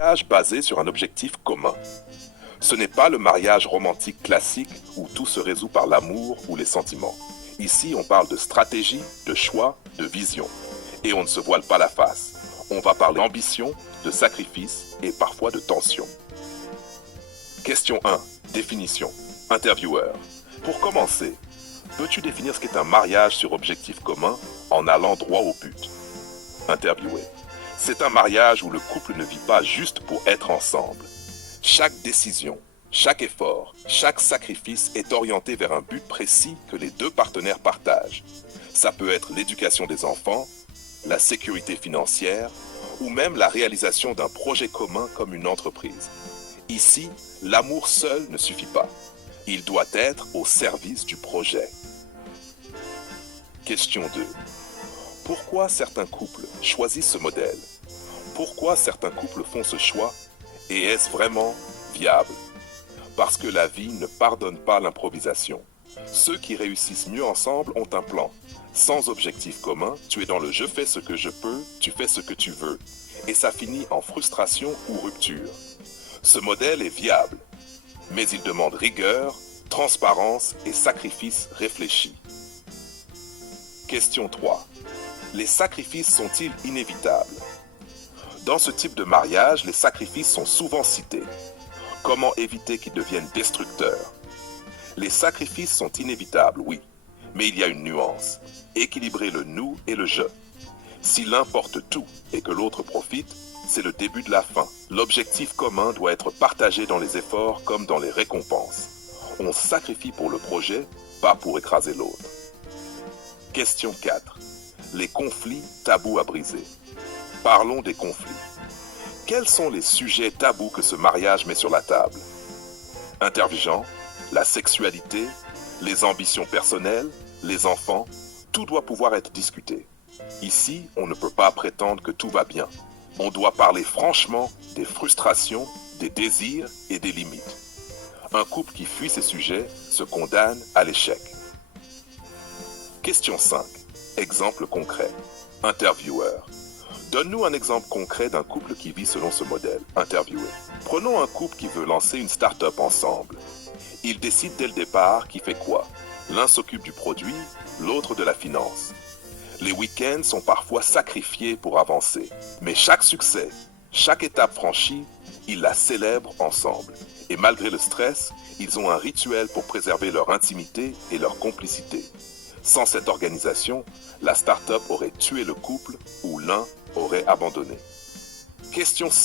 Mariage basé sur un objectif commun. Ce n'est pas le mariage romantique classique où tout se résout par l'amour ou les sentiments. Ici, on parle de stratégie, de choix, de vision. Et on ne se voile pas la face. On va parler d'ambition, de sacrifice et parfois de tension. Question 1. Définition. Intervieweur. Pour commencer, peux-tu définir ce qu'est un mariage sur objectif commun en allant droit au but? Interviewé. C'est un mariage où le couple ne vit pas juste pour être ensemble. Chaque décision, chaque effort, chaque sacrifice est orienté vers un but précis que les deux partenaires partagent. Ça peut être l'éducation des enfants, la sécurité financière ou même la réalisation d'un projet commun comme une entreprise. Ici, l'amour seul ne suffit pas. Il doit être au service du projet. Question 2. Pourquoi certains couples choisissent ce modèle? Pourquoi certains couples font ce choix? Et est-ce vraiment viable? Parce que la vie ne pardonne pas l'improvisation. Ceux qui réussissent mieux ensemble ont un plan. Sans objectif commun, tu es dans le je fais ce que je peux, tu fais ce que tu veux. Et ça finit en frustration ou rupture. Ce modèle est viable, mais il demande rigueur, transparence et sacrifices réfléchis. Question 3. Les sacrifices sont-ils inévitables? Dans ce type de mariage, les sacrifices sont souvent cités. Comment éviter qu'ils deviennent destructeurs? Les sacrifices sont inévitables, oui, mais il y a une nuance. Équilibrer le nous et le je. Si l'un porte tout et que l'autre profite, c'est le début de la fin. L'objectif commun doit être partagé dans les efforts comme dans les récompenses. On sacrifie pour le projet, pas pour écraser l'autre. Question 4. Les conflits tabous à briser. Parlons des conflits. Quels sont les sujets tabous que ce mariage met sur la table? Intervigeant, la sexualité, les ambitions personnelles, les enfants, tout doit pouvoir être discuté. Ici, on ne peut pas prétendre que tout va bien. On doit parler franchement des frustrations, des désirs et des limites. Un couple qui fuit ces sujets se condamne à l'échec. Question 5. Exemple concret. Intervieweur. Donne-nous un exemple concret d'un couple qui vit selon ce modèle. Interviewé. Prenons un couple qui veut lancer une start-up ensemble. Ils décident dès le départ qui fait quoi. L'un s'occupe du produit, l'autre de la finance. Les week-ends sont parfois sacrifiés pour avancer. Mais chaque succès, chaque étape franchie, ils la célèbrent ensemble. Et malgré le stress, ils ont un rituel pour préserver leur intimité et leur complicité. Sans cette organisation, la start-up aurait tué le couple ou l'un aurait abandonné. Question 6.